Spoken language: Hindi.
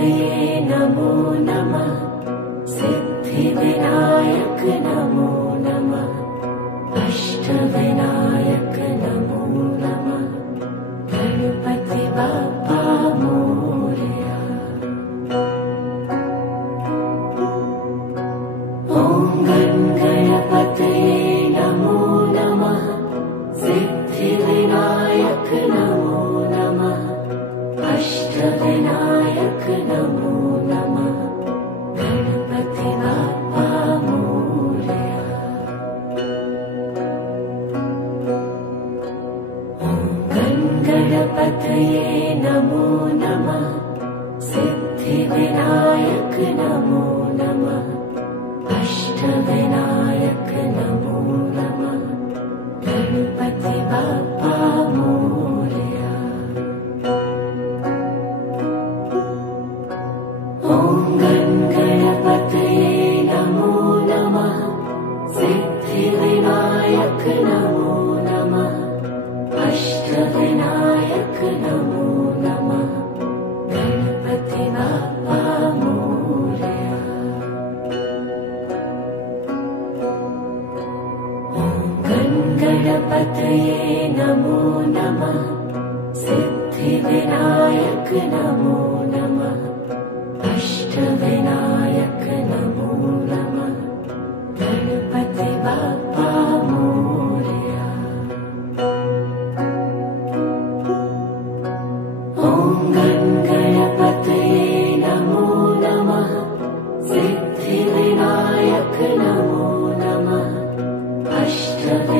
गणपतये नमो नमः। सिद्धिविनायक नमो नमः। अष्टविनायक नमो नमः। गणपति बाप्पा मोरया। ॐ गणपतये नमो नमः। सिद्धिविनायक नमो नमः। अष्टविनायक नमो नमः। गणपति बाप्पा मोरया। ॐ गणपतये नमो नमः। सिद्धिविनायक नमो नमः। अष्टविनायक नमो नमः। गणपति बाप्पा मोरया। ॐ गणपतये नमो नमः। सिद्धिविनायक नमो नमः। अष्टविनायक नमो नमः। गणपति बाप्पा मोरया। ॐ गणपतये नमो नमः। सिद्धिविनायक नमो नमः। अष्टविनायक नमो नमः। गणपति बाप्पा मोरया। ॐ गणपतये नमो नमः। सिद्धिविनायक नमो नमः। अष्टविनायक